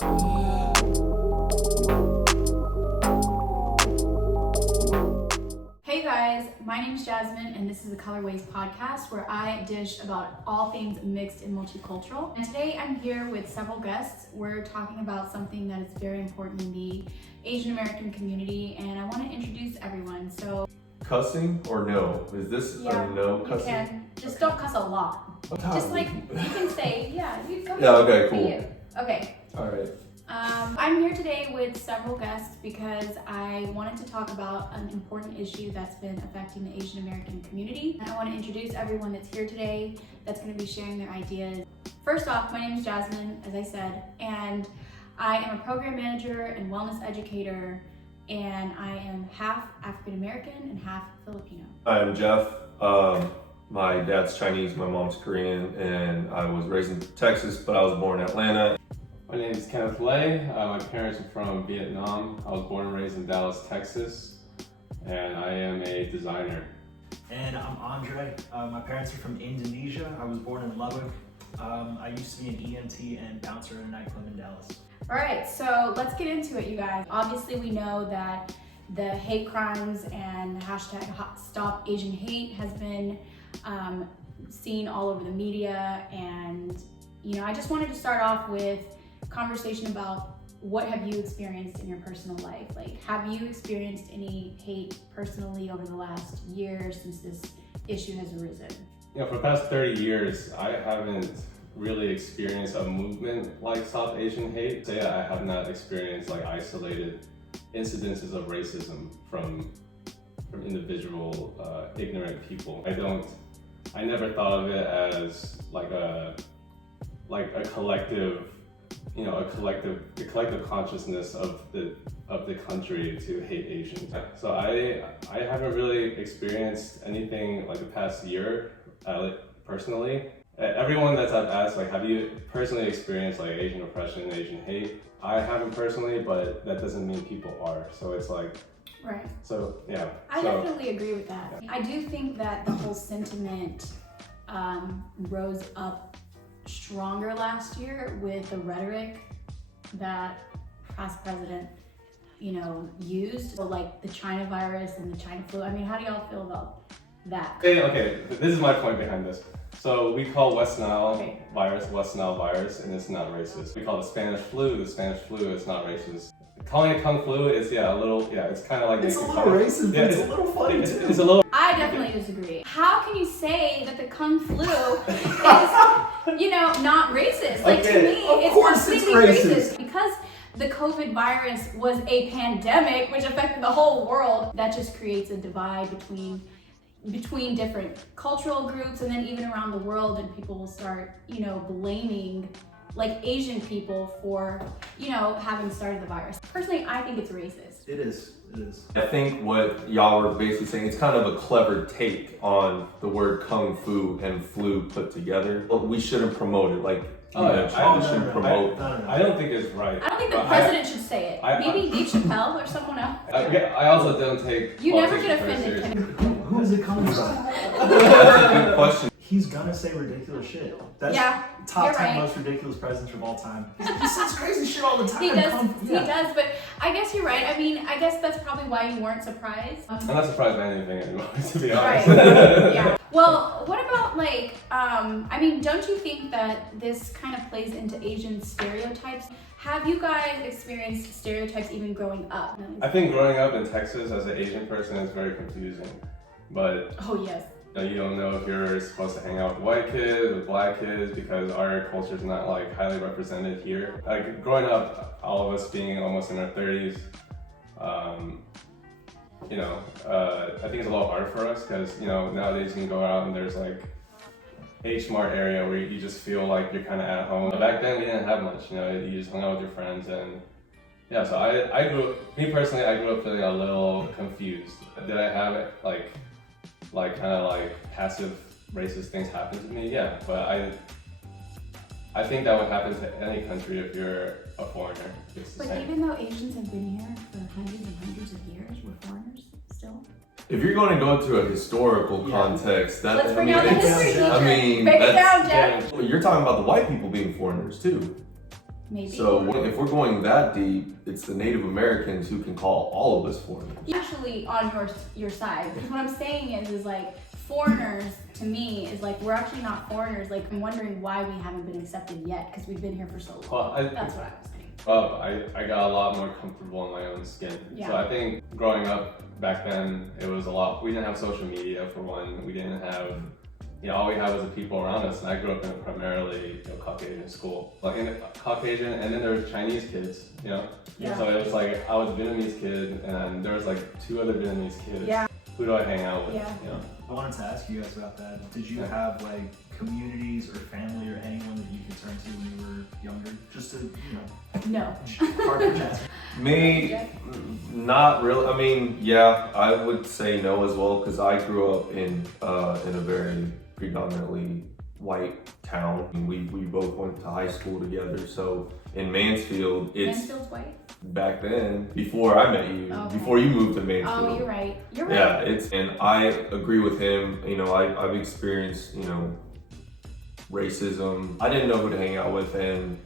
Hey guys, my name is Jasmine and this is the COLORWAYS Podcast where I dish about all things mixed and multicultural. And today I'm here with several guests. We're talking about something that is very important in the Asian American community, and I want to introduce everyone. So, cussing or no? Is this a no cussing? You can. Just don't cuss a lot. Just like you can say, you go. Yeah, okay, cool. You. Okay. All right. I'm here today with several guests because I wanted to talk about an important issue that's been affecting the Asian American community. And I want to introduce everyone that's here today that's going to be sharing their ideas. First off, my name is Jasmine, as I said, and I am a program manager and wellness educator, and I am half African American and half Filipino. I'm Jeff. My dad's Chinese, my mom's Korean, and I was raised in Texas, but I was born in Atlanta. My name is Kenneth Lay. My parents are from Vietnam. I was born and raised in Dallas, Texas, and I am a designer. And I'm Andre. My parents are from Indonesia. I was born in Lubbock. I used to be an ENT and bouncer in a nightclub in Dallas. All right, so let's get into it, you guys. Obviously, we know that the hate crimes and the hashtag Stop Asian Hate has been seen all over the media, and I just wanted to start off with conversation about what have you experienced in your personal life? Like, have you experienced any hate personally over the last year since this issue has arisen? For the past 30 years, I haven't really experienced a movement like South Asian hate. I have not experienced like isolated incidences of racism from individual ignorant people. I never thought of it as like a collective, the collective consciousness of the country to hate Asians. So I haven't really experienced anything like the past year personally. Everyone that I've asked, like, have you personally experienced like Asian oppression, Asian hate? I haven't personally, but that doesn't mean people are. So it's like, right. So yeah. I definitely agree with that. I do think that the whole sentiment rose up stronger last year with the rhetoric that past president, used, but like the China virus and the China flu. I mean, how do y'all feel about that? Okay, this is my point behind this. So we call West Nile virus West Nile virus, and it's not racist. We call it Spanish flu. The Spanish flu is not racist. Calling it Kung flu is it's kind of like it's a little racist, but it's a little funny too. It's a little. I definitely disagree. How can you say that the Kung flu is, not racist? Like, to me, it's completely racist because the COVID virus was a pandemic which affected the whole world. That just creates a divide between different cultural groups, and then even around the world, and people will start, blaming like Asian people for, having started the virus. Personally, I think it's racist. It is. I think what y'all were basically saying, it's kind of a clever take on the word kung fu and flu put together. But we shouldn't promote it. Like, shouldn't promote. I don't think it's right. I don't think the president should say it. Maybe Dave Chappelle or someone else. I also don't take. You never get offended. Who is it coming from? That's a good question. He's gonna say ridiculous shit. That's top 10 most ridiculous presidents of all time. He says crazy shit all the time. He does, but I guess you're right. I mean, I guess that's probably why you weren't surprised. I'm not surprised by anything anymore, to be honest. Right. Yeah. Well, what about don't you think that this kind of plays into Asian stereotypes? Have you guys experienced stereotypes even growing up? I think growing up in Texas as an Asian person is very confusing. But oh yes. You don't know if you're supposed to hang out with white kids, with black kids, because our culture is not like highly represented here. Like growing up, all of us being almost in our 30s, I think it's a lot harder for us because nowadays you can go out and there's like H-Mart area where you just feel like you're kind of at home. But back then we didn't have much. You just hung out with your friends, and so I grew up feeling a little confused. Did I have it like kind of like passive racist things happen to me? Yeah, but I think that would happen to any country if you're a foreigner. But even though Asians have been here for hundreds and hundreds of years, we're foreigners still. If you're going to go into a historical context, let's bring out the history teacher. I mean, break it down, Jeff. You're talking about the white people being foreigners too. Maybe. So if we're going that deep, it's the Native Americans who can call all of us foreigners. Actually on your side. Because what I'm saying is like foreigners to me is like we're actually not foreigners. Like I'm wondering why we haven't been accepted yet because we've been here for so long. Well, That's what I was saying. Well, I got a lot more comfortable in my own skin. Yeah. So I think growing up back then, it was a lot. We didn't have social media for one. We didn't have, all we had was the people around us. And I grew up in a primarily Caucasian school. Like in Caucasian, and then there was Chinese kids, Yeah. So it was like I was a Vietnamese kid, and there was like 2 other Vietnamese kids. Yeah. Who do I hang out with? Yeah. I wanted to ask you guys about that. Did you have like communities or family or anyone that you could turn to when you were younger? Just to, No. hard for Jess. Me, not really. I mean, yeah, I would say no as well because I grew up in a very predominantly white town. We both went to high school together. So in Mansfield, it's Mansfield's white? back then, before I met you, Okay. before you moved to Mansfield. Oh, you're right. You're Yeah, right. and I agree with him. I've experienced, racism. I didn't know who to hang out with, and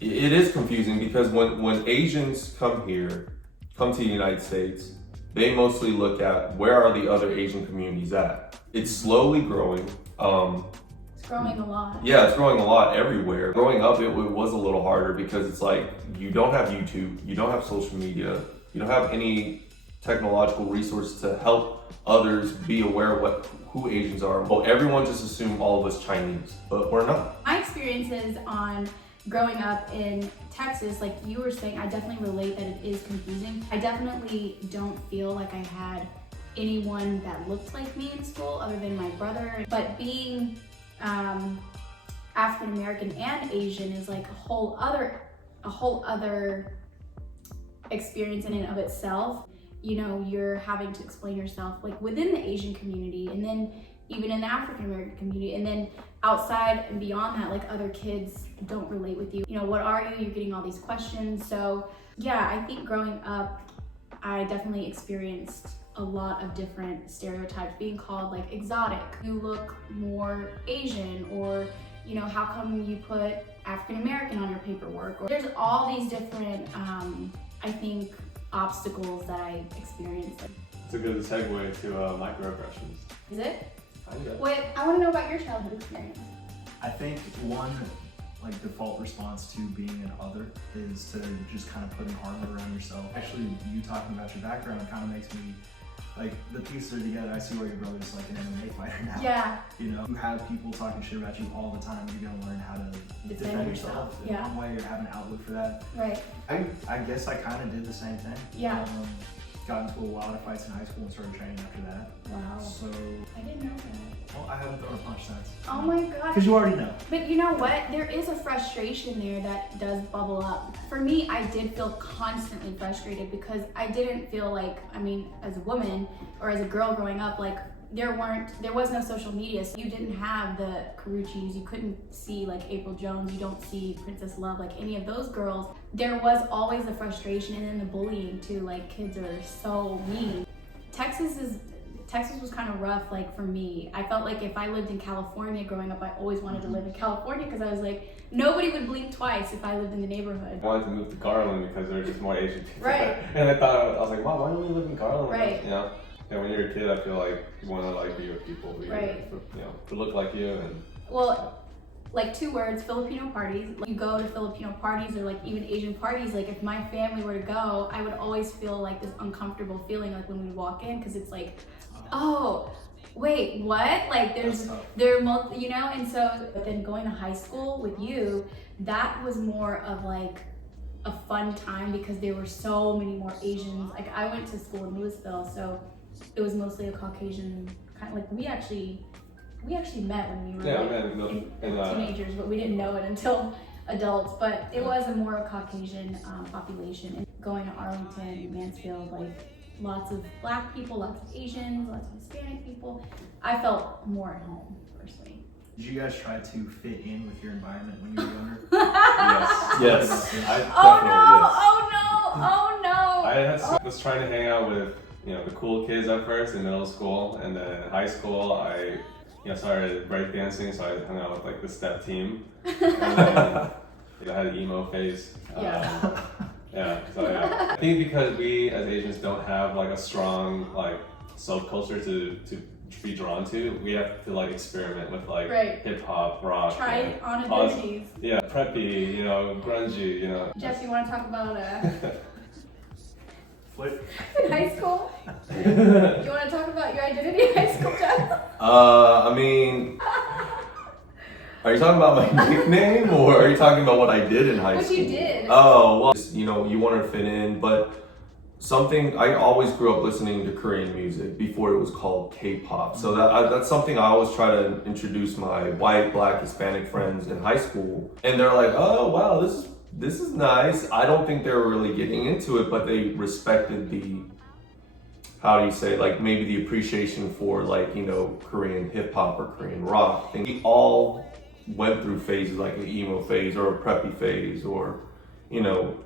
it is confusing because when Asians come to the United States, they mostly look at where are the other Asian communities at. It's slowly growing. It's growing a lot. Yeah, it's growing a lot everywhere. Growing up, it was a little harder because it's like you don't have YouTube, you don't have social media, you don't have any technological resources to help others be aware of who Asians are. Well, everyone just assumed all of us Chinese, but we're not. My experiences on growing up in Texas, like you were saying, I definitely relate that it is confusing. I definitely don't feel like I had anyone that looked like me in school other than my brother. But being African American and Asian is like a whole other experience in and of itself. You're having to explain yourself like within the Asian community and then even in the African American community, and then outside and beyond that, like other kids don't relate with you. What are you? You're getting all these questions. So yeah, I think growing up, I definitely experienced a lot of different stereotypes, being called like exotic. You look more Asian, or how come you put African American on your paperwork? Or there's all these different, I think, obstacles that I experienced. It's a good segue to microaggressions. Is it? Kinda. Wait, I want to know about your childhood experience. I think one default response to being an other is to just kind of putting armor around yourself. Actually, you talking about your background kind of makes me like the pieces are together. I see why your brother's like an MMA fighter now. Yeah. You have people talking shit about you all the time. You're gonna learn how to defend yourself in Yeah. one way or have an outlet for that. Right. I guess I kind of did the same thing. Yeah. Got into a lot of fights in high school and started training after that. Wow. So, I didn't know that. well, I haven't thrown a punch since. Oh my god. Because you already know. But you know what? There is a frustration there that does bubble up. For me, I did feel constantly frustrated because I didn't feel like, as a woman or as a girl growing up, like there was no social media. So you didn't have the Karuchis, you couldn't see like April Jones, you don't see Princess Love, like any of those girls. There was always the frustration and then the bullying too, like kids are so mean. Texas was kind of rough, like for me. I felt like if I lived in California growing up, I always wanted to live in California because I was like, nobody would blink twice if I lived in the neighborhood. I wanted to move to Garland because there were just more Asian people. Right. And I was like, wow, why don't we live in Garland? Right. And when you're a kid, I feel like you want to be with people who look like you. And Well, like 2 words, Filipino parties. Like, you go to Filipino parties or like even Asian parties, like if my family were to go, I would always feel like this uncomfortable feeling like when we walk in, because it's like, oh, wait, what? Like and so, but then going to high school with you, that was more of like a fun time because there were so many more Asians. Like I went to school in Louisville, so it was mostly a Caucasian kind of like we actually met when we were teenagers, but we didn't know it until adults. But it was a more Caucasian population. And going to Arlington, Mansfield, like lots of Black people, lots of Asians, lots of Hispanic people. I felt more at home personally. Did you guys try to fit in with your environment when you were younger? Yes. Oh no! I was trying to hang out with the cool kids at first in middle school, and then in high school I started breakdancing, so I hung out with like the step team. And then I had an emo phase. Yeah. I think because we as Asians don't have like a strong like subculture to be drawn to, we have to like experiment with like hip hop, rock. Try on abilities. Yeah, preppy, you know, grungy, you know. Jeff, you want to talk about What? in high school? You want to talk about your identity in high school, Jeff? I mean, are you talking about my nickname or are you talking about what I did in high school? What you did. Oh, well, you know, you want to fit in, but I always grew up listening to Korean music before it was called K-pop. So that's something I always try to introduce my white, black, Hispanic friends in high school. And they're like, oh, wow, this is nice. I don't think they were really getting into it, but they respected the, how do you say, like maybe the appreciation for like, you know, Korean hip hop or Korean rock. And we all went through phases like an emo phase or a preppy phase or, you know,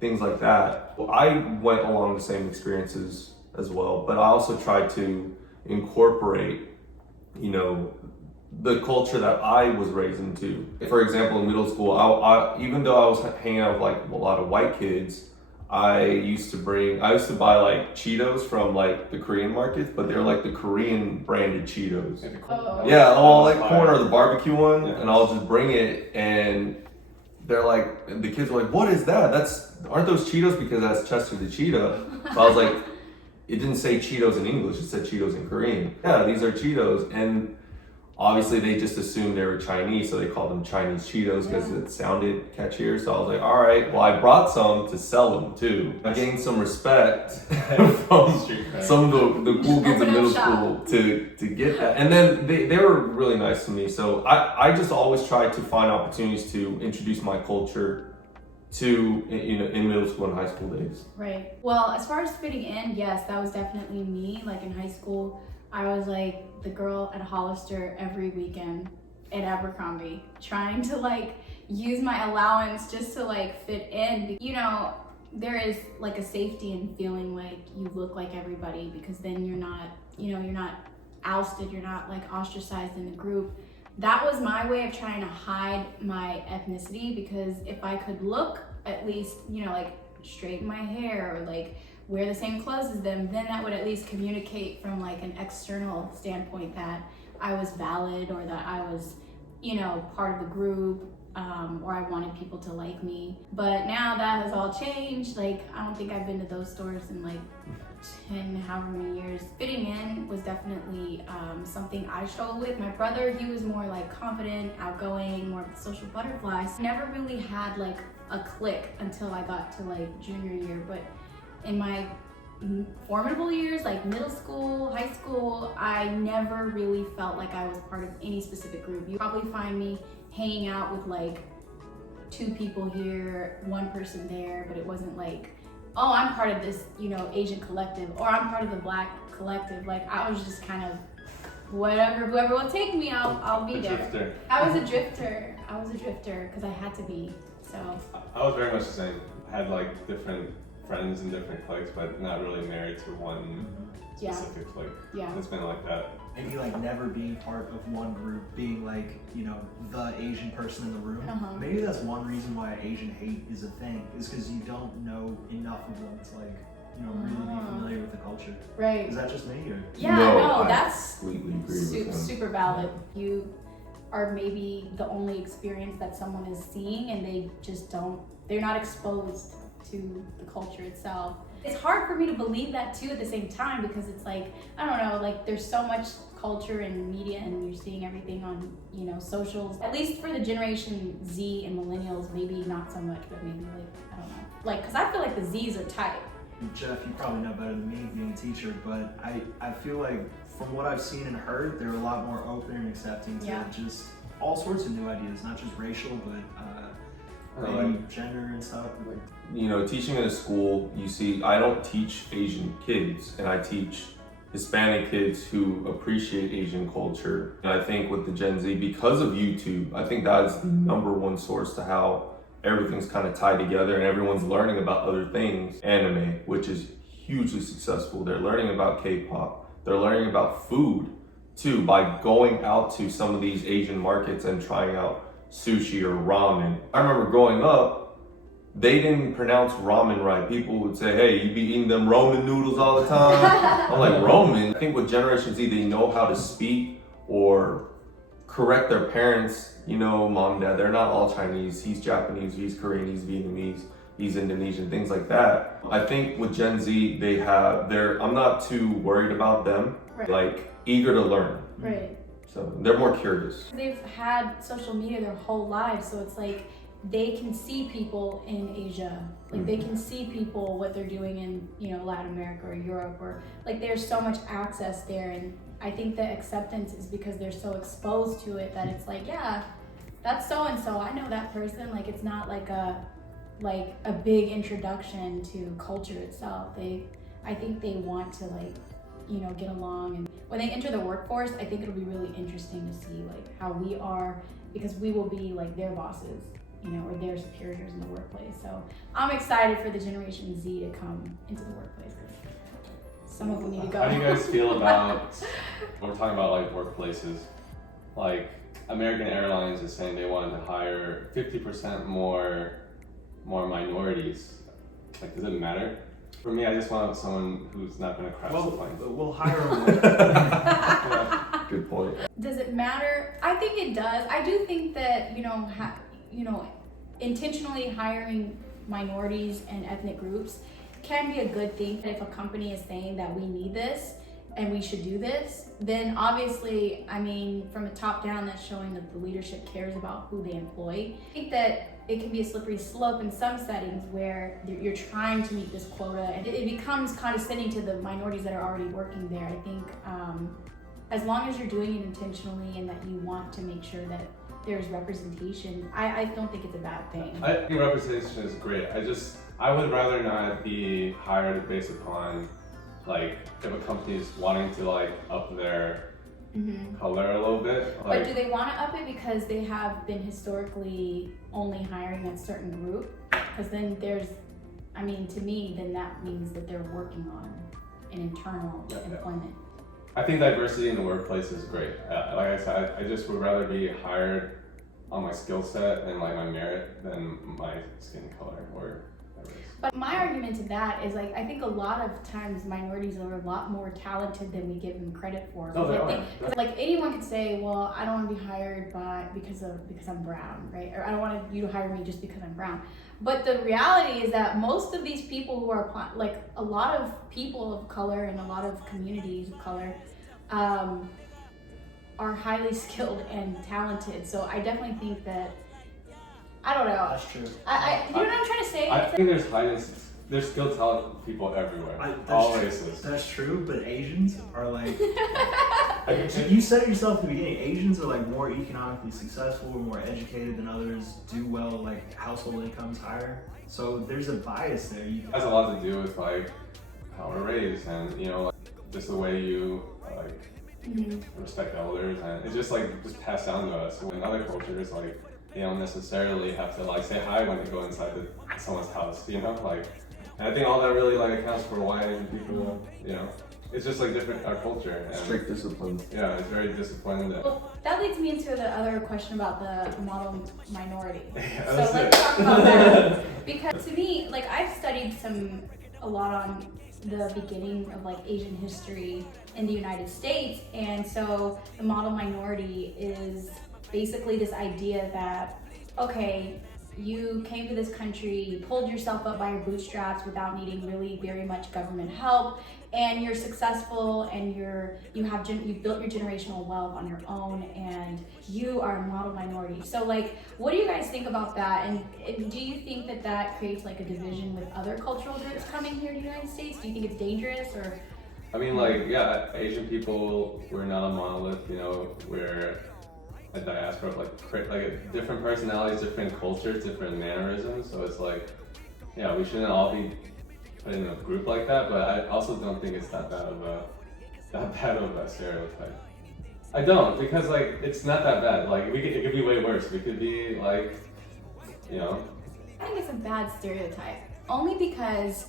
things like that. Well, I went along the same experiences as well, but I also tried to incorporate, you know, the culture that I was raised into. For example, in middle school, I even though I was hanging out with like a lot of white kids, I used to buy like Cheetos from like the Korean markets, but they're like the Korean branded Cheetos. Yeah, all like corn or the barbecue one, and I'll just bring it, and they're like, the kids were like, what is that? Aren't those Cheetos? Because that's Chester the Cheetah. So I was like, it didn't say Cheetos in English, it said Cheetos in Korean. Yeah, these are Cheetos. And obviously they just assumed they were Chinese, so they called them Chinese Cheetos because it sounded catchier. So I was like, all right, well, I brought some to sell them too. I gained some respect from some of the cool kids in middle school to get that. And then they were really nice to me. So I just always tried to find opportunities to introduce my culture to, you know, in middle school and high school days. Right. Well, as far as fitting in, yes, that was definitely me. Like in high school, I was like the girl at Hollister every weekend at Abercrombie, trying to like use my allowance just to like fit in. You know, there is like a safety in feeling like you look like everybody, because then you're not, you know, you're not ousted, you're not like ostracized in the group. That was my way of trying to hide my ethnicity, because if I could look at least, you know, like straighten my hair or like wear the same clothes as them, then that would at least communicate from like an external standpoint that I was valid, or that I was, you know, part of the group, or I wanted people to like me. But now that has all changed. Like, I don't think I've been to those stores in like 10, however many years. Fitting in was definitely something I struggled with. My brother, he was more like confident, outgoing, more of the social butterfly. So never really had like a clique until I got to like junior year. But in my formidable years, like middle school, high school, I never really felt like I was part of any specific group. You probably find me hanging out with like 2 people here, 1 person there, but it wasn't like, oh, I'm part of this, you know, Asian collective, or I'm part of the black collective. Like, I was just kind of whatever, whoever will take me, I'll be there. Drifter. I was a drifter because I had to be. So I was very much the same. I had like different friends in different cliques, but not really married to one specific clique. Yeah. It's been like that. Maybe like never being part of one group, being like, you know, the Asian person in the room. Maybe that's one reason why Asian hate is a thing, is because you don't know enough of them to like, you know, really be familiar with the culture. Right. Is that just me, or? Yeah, no, that's completely agree with super valid. You are maybe the only experience that someone is seeing, and they just they're not exposed to the culture itself. It's hard for me to believe that too at the same time, because it's like, I don't know, like there's so much culture and media, and you're seeing everything on, you know, socials. At least for the generation Z and millennials, maybe not so much, but maybe like, I don't know. Like, cause I feel like the Z's are tight. Jeff, you probably know better than me being a teacher, but I feel like from what I've seen and heard, they're a lot more open and accepting to just all sorts of new ideas, not just racial, but maybe gender and stuff. You know, teaching in a school, you see, I don't teach Asian kids, and I teach Hispanic kids who appreciate Asian culture. And I think with the Gen Z, because of YouTube, I think that is the #1 source to how everything's kind of tied together, and everyone's learning about other things. Anime, which is hugely successful. They're learning about K-pop. They're learning about food too, by going out to some of these Asian markets and trying out sushi or ramen. I remember growing up, they didn't pronounce ramen right. People would say, hey, you be eating them Roman noodles all the time. I'm like, Roman? I think with Generation Z, they know how to speak or correct their parents, you know, mom, dad. They're not all Chinese. He's Japanese, he's Korean, he's Vietnamese, he's Indonesian, things like that. I think with Gen Z, I'm not too worried about them, like eager to learn. Right. So they're more curious. They've had social media their whole lives, so it's like they can see people in Asia. Like they can see people, what they're doing in, you know, Latin America or Europe, or like there's so much access there. And I think the acceptance is because they're so exposed to it that it's like, yeah, that's so-and-so, I know that person. Like it's not like a big introduction to culture itself. I think they want to like, you know, get along. And when they enter the workforce, I think it'll be really interesting to see like how we are, because we will be like their bosses, you know, or their superiors in the workplace. So I'm excited for the Generation Z to come into the workplace. Some of them need to go. How do you guys feel about, we're talking about like workplaces, like American Airlines is saying they wanted to hire 50% more minorities. Like, does it matter? For me, I just want someone who's not going to crash the plane. We'll hire them. Good point. Does it matter? I think it does. I do think that, you know, intentionally hiring minorities and ethnic groups can be a good thing. If a company is saying that we need this and we should do this, then obviously, I mean, from the top down, that's showing that the leadership cares about who they employ. I think that it can be a slippery slope in some settings where you're trying to meet this quota, and it becomes condescending to the minorities that are already working there. I think as long as you're doing it intentionally and that you want to make sure that there's representation, I don't think it's a bad thing. I think representation is great. I would rather not be hired based upon like if a company is wanting to like up their color a little bit. Like, but do they want to up it because they have been historically only hiring a certain group? Because then I mean, to me, then that means that they're working on an internal employment. I think diversity in the workplace is great. Like I said, I just would rather be hired on my skill set and like my merit than my skin color or whatever. But my argument to that is like, I think a lot of times minorities are a lot more talented than we give them credit for. Oh, they I are. think, like anyone could say, well, I don't want to be hired because I'm brown, right? Or I don't want you to hire me just because I'm brown. But the reality is that most of these people who are like a lot of people of color and a lot of communities of color are highly skilled and talented. So I definitely think that, I don't know. That's true. You know what I'm trying to say? I think there's skilled, talented people everywhere, all races. That's true, but Asians are like, you said it yourself at the beginning, Asians are like more economically successful, or more educated than others, do well, like household incomes higher. So there's a bias there. It has a lot to do with like how we're raised and, you know, like, just the way you like respect elders, and it's just passed down to us. In other cultures, like, they don't necessarily have to like say hi when they go inside someone's house, you know, like, and I think all that really like accounts for why Asian people, you know, it's just like different our culture. And, strict discipline. Yeah, it's very disciplined. Well, that leads me into the other question about the model minority. Yeah, So let's talk about that. Because to me, like I've studied a lot on the beginning of like Asian history in the United States, and so the model minority is basically this idea that, okay, you came to this country, you pulled yourself up by your bootstraps without needing really very much government help, and you're successful, and you've built your generational wealth on your own, and you are a model minority. So like, what do you guys think about that? And do you think that creates like a division with other cultural groups coming here to the United States? Do you think it's dangerous, or? I mean, like, yeah, Asian people, we're not a monolith, you know, we're a diaspora of like different personalities, different cultures, different mannerisms. So it's like, yeah, we shouldn't all be put in a group like that. But I also don't think it's that bad of a stereotype. I don't, because like it's not that bad. Like it could be way worse. We could be like, you know. I think it's a bad stereotype, only because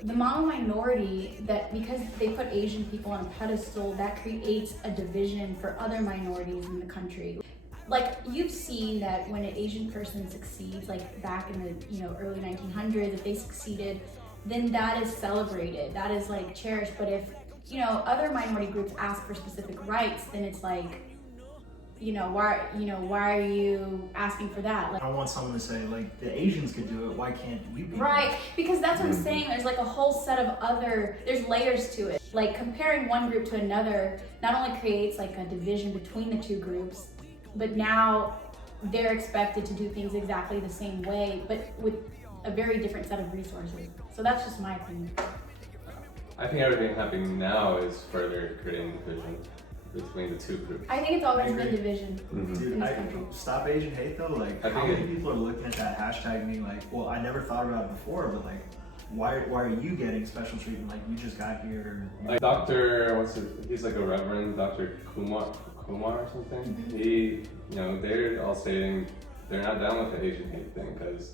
the model minority, that because they put Asian people on a pedestal, that creates a division for other minorities in the country. like you've seen that when an Asian person succeeds, like back in the early 1900s, if they succeeded, then that is celebrated, that is like cherished. But if other minority groups ask for specific rights, then it's like, why are you asking for that? Like, I want someone to say, like, the Asians could do it, why can't we be? Right, because that's what I'm saying. There's like a whole set of there's layers to it. Like comparing one group to another not only creates like a division between the two groups, but now they're expected to do things exactly the same way, but with a very different set of resources. So that's just my opinion. I think everything happening now is further creating division between the two groups. I think it's always been division. Dude, in this country. Stop Asian hate though, like how many people are looking at that hashtag being like, well, I never thought about it before, but like, why are you getting special treatment? Like, you just got here. Like he's like a reverend, Dr. Kumar or something. Mm-hmm. He, they're all stating they're not down with the Asian hate thing because,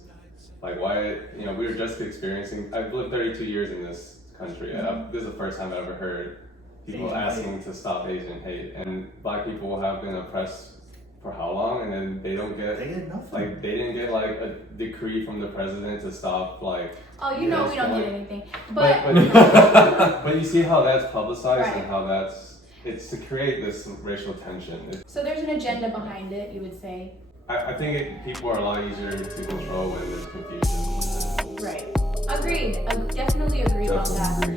like, why, we were just experiencing, I've lived 32 years in this country. Mm-hmm. This is the first time I've ever heard people Asian asking hate. to stop Asian hate. And Black people have been oppressed for how long? And then they don't get, They get nothing. like, they didn't get like a decree from the president to stop, like. Oh, we don't get anything. But you see how that's publicized Right. and how it's to create this racial tension. So there's an agenda behind it, you would say. I think people are a lot easier to control when there's confusion. Right. Agreed. I definitely agree on that.